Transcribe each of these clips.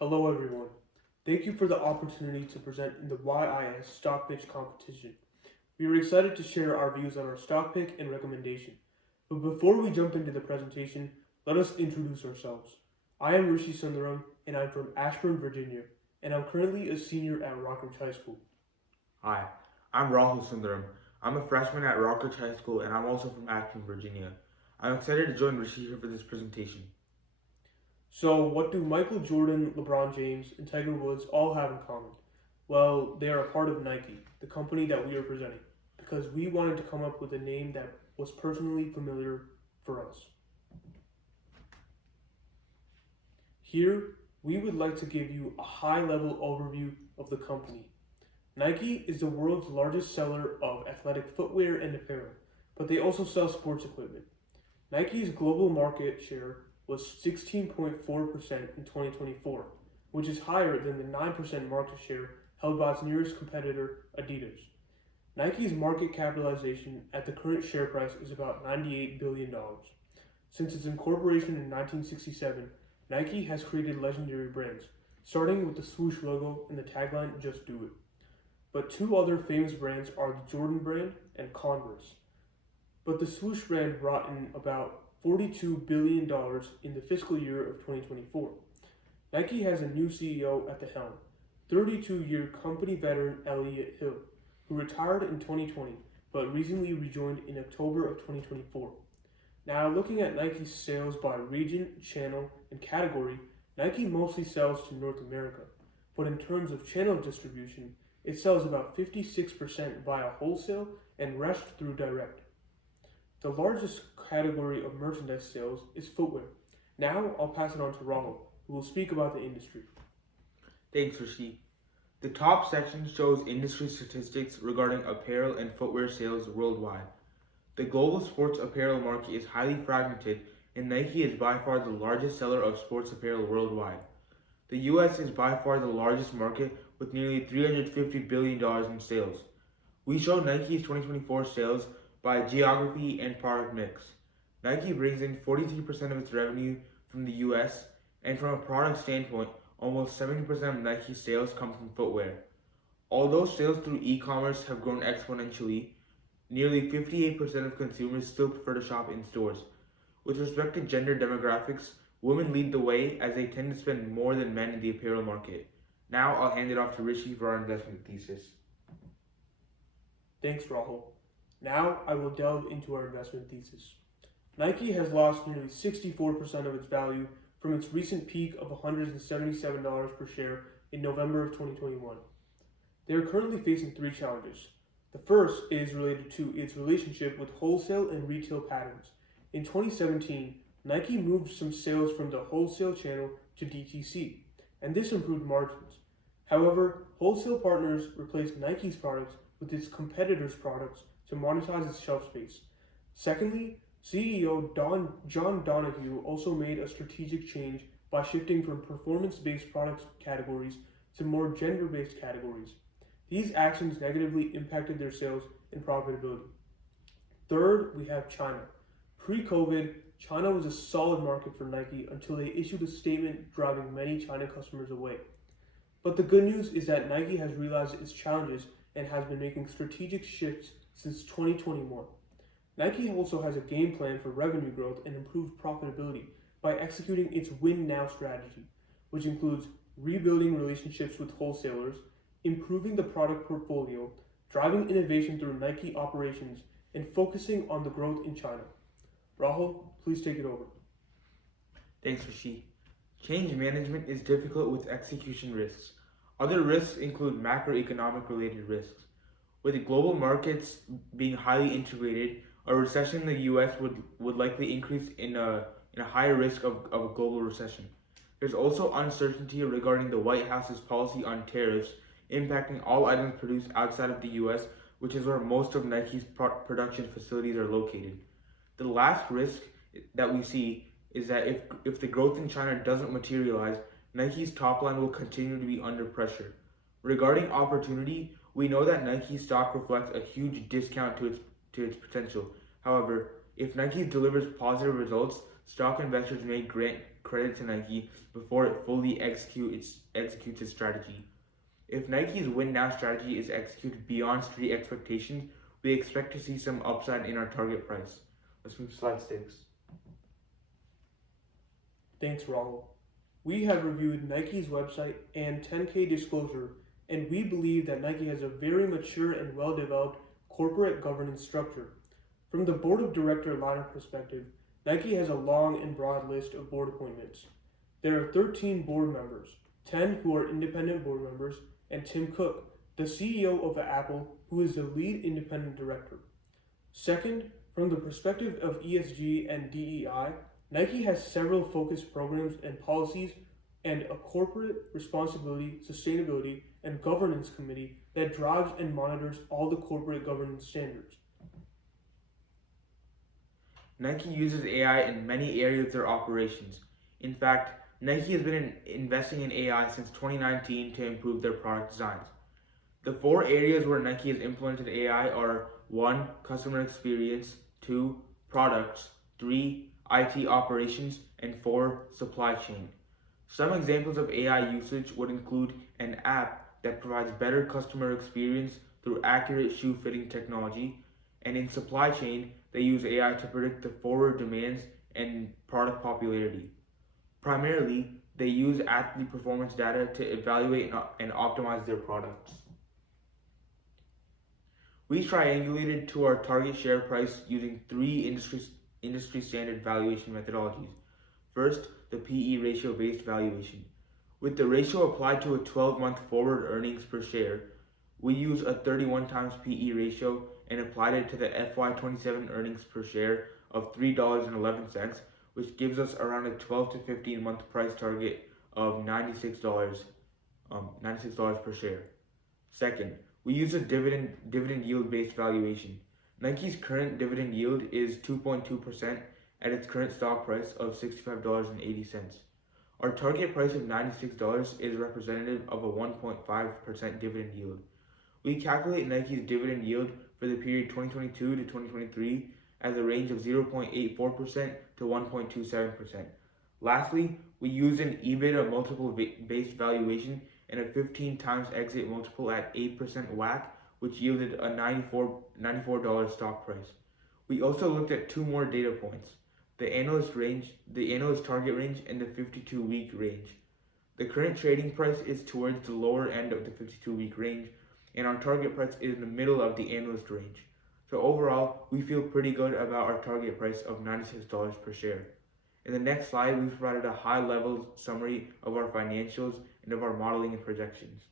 Hello everyone. Thank you for the opportunity to present in the YIS stock pitch competition. We are excited to share our views on our stock pick and recommendation. But before we jump into the presentation, let us introduce ourselves. I am Rishi Sundaram and I'm from Ashburn, Virginia, and I'm currently a senior at Rockridge High School. Hi, I'm Rahul Sundaram. I'm a freshman at Rockridge High School and I'm also from Ashburn, Virginia. I'm excited to join Rishi here for this presentation. So, what do Michael Jordan, LeBron James, and Tiger Woods all have in common? Well, they are a part of Nike, the company that we are presenting, because we wanted to come up with a name that was personally familiar for us. Here, we would like to give you a high-level overview of the company. Nike is the world's largest seller of athletic footwear and apparel, but they also sell sports equipment. Nike's global market share was 16.4% in 2024, which is higher than the 9% market share held by its nearest competitor, Adidas. Nike's market capitalization at the current share price is about $98 billion. Since its incorporation in 1967, Nike has created legendary brands, starting with the swoosh logo and the tagline, "Just Do It." But two other famous brands are the Jordan brand and Converse. But the swoosh brand brought in about $42 billion in the fiscal year of 2024. Nike has a new CEO at the helm, 32-year company veteran Elliott Hill, who retired in 2020 but recently rejoined in October of 2024. Now, looking at Nike's sales by region, channel, and category, Nike mostly sells to North America, but in terms of channel distribution, it sells about 56% via wholesale and rest through direct. The largest category of merchandise sales is footwear. Now I'll pass it on to Rahul, who will speak about the industry. Thanks, Rishi. The top section shows industry statistics regarding apparel and footwear sales worldwide. The global sports apparel market is highly fragmented, and Nike is by far the largest seller of sports apparel worldwide. The US is by far the largest market with nearly $350 billion in sales. We show Nike's 2024 sales by geography and product mix. Nike brings in 43% of its revenue from the US, and from a product standpoint, almost 70% of Nike's sales come from footwear. Although sales through e-commerce have grown exponentially, nearly 58% of consumers still prefer to shop in stores. With respect to gender demographics, women lead the way as they tend to spend more than men in the apparel market. Now I'll hand it off to Rishi for our investment thesis. Thanks, Rahul. Now I will delve into our investment thesis. Nike has lost nearly 64% of its value from its recent peak of $177 per share in November of 2021. They are currently facing three challenges. The first is related to its relationship with wholesale and retail patterns. In 2017, Nike moved some sales from the wholesale channel to DTC, and this improved margins. However, wholesale partners replaced Nike's products with its competitors' products to monetize its shelf space. Secondly, CEO John Donahue also made a strategic change by shifting from performance-based product categories to more gender-based categories. These actions negatively impacted their sales and profitability. Third, we have China. Pre-COVID, China was a solid market for Nike until they issued a statement driving many China customers away. But the good news is that Nike has realized its challenges and has been making strategic shifts since 2021. Nike also has a game plan for revenue growth and improved profitability by executing its Win Now strategy, which includes rebuilding relationships with wholesalers, improving the product portfolio, driving innovation through Nike operations, and focusing on the growth in China. Rahul, please take it over. Thanks, Rishi. Change management is difficult with execution risks. Other risks include macroeconomic related risks. With global markets being highly integrated, a recession in the US would likely increase in a higher risk of a global recession. There's also uncertainty regarding the White House's policy on tariffs, impacting all items produced outside of the US, which is where most of Nike's production facilities are located. The last risk that we see is that if the growth in China doesn't materialize, Nike's top line will continue to be under pressure. Regarding opportunity, we know that Nike stock reflects a huge discount to its potential. However, if Nike delivers positive results, stock investors may grant credit to Nike before it fully executes its strategy. If Nike's win now strategy is executed beyond street expectations, we expect to see some upside in our target price. Let's move to slide 6. Thanks, Rahul. We have reviewed Nike's website and 10K disclosure, and we believe that Nike has a very mature and well-developed corporate governance structure. From the board of director lineup perspective, Nike has a long and broad list of board appointments. There are 13 board members, 10 who are independent board members, and Tim Cook, the CEO of Apple, who is the lead independent director. Second, from the perspective of ESG and DEI, Nike has several focused programs and policies and a corporate responsibility, sustainability, and governance committee that drives and monitors all the corporate governance standards. Nike uses AI in many areas of their operations. In fact, Nike has been investing in AI since 2019 to improve their product designs. The 4 areas where Nike has implemented AI are 1. Customer experience, 2. Products, 3. IT operations, and 4. Supply chain. Some examples of AI usage would include an app that provides better customer experience through accurate shoe fitting technology, and in supply chain, they use AI to predict the forward demands and product popularity. Primarily, they use athlete performance data to evaluate and optimize their products. We triangulated to our target share price using 3 industry standard valuation methodologies. First, the PE ratio based valuation. With the ratio applied to a 12-month forward earnings per share, we use a 31 times PE ratio and applied it to the FY27 earnings per share of $3.11, which gives us around a 12 to 15 month price target of $96 per share. Second, we use a dividend yield based valuation. Nike's current dividend yield is 2.2% at its current stock price of $65.80. Our target price of $96 is representative of a 1.5% dividend yield. We calculate Nike's dividend yield for the period 2022 to 2023 as a range of 0.84% to 1.27%. Lastly, we use an EBITDA multiple based valuation and a 15 times exit multiple at 8% WACC, which yielded a $94 stock price. We also looked at 2 more data points: the analyst target range, and the 52-week range. The current trading price is towards the lower end of the 52-week range, and our target price is in the middle of the analyst range. So overall, we feel pretty good about our target price of $96 per share. In the next slide, we've provided a high-level summary of our financials and of our modeling and projections.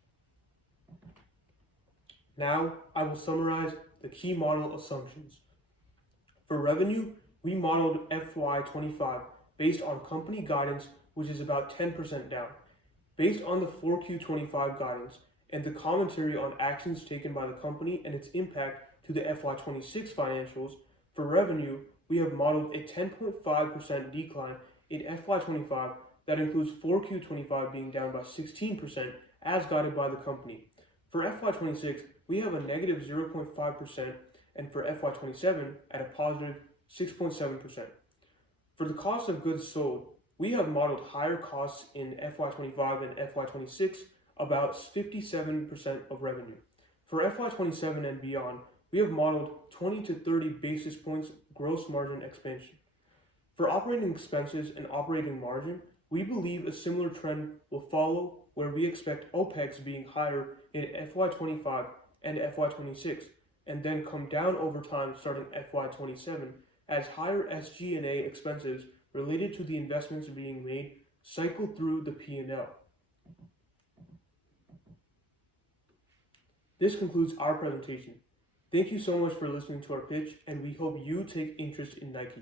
Now, I will summarize the key model assumptions. For revenue, we modeled FY25 based on company guidance, which is about 10% down. Based on the 4Q25 guidance and the commentary on actions taken by the company and its impact to the FY26 financials, for revenue, we have modeled a 10.5% decline in FY25 that includes 4Q25 being down by 16% as guided by the company. For FY26, we have a negative 0.5%, and for FY27 at a positive 6.7%. For the cost of goods sold, we have modeled higher costs in FY25 and FY26, about 57% of revenue. For FY27 and beyond, we have modeled 20 to 30 basis points gross margin expansion. For operating expenses and operating margin, we believe a similar trend will follow, where we expect OPEX being higher in FY25 and FY26, and then come down over time starting FY27 as higher SG&A expenses related to the investments being made cycle through the P&L. This concludes our presentation. Thank you so much for listening to our pitch, and we hope you take interest in Nike.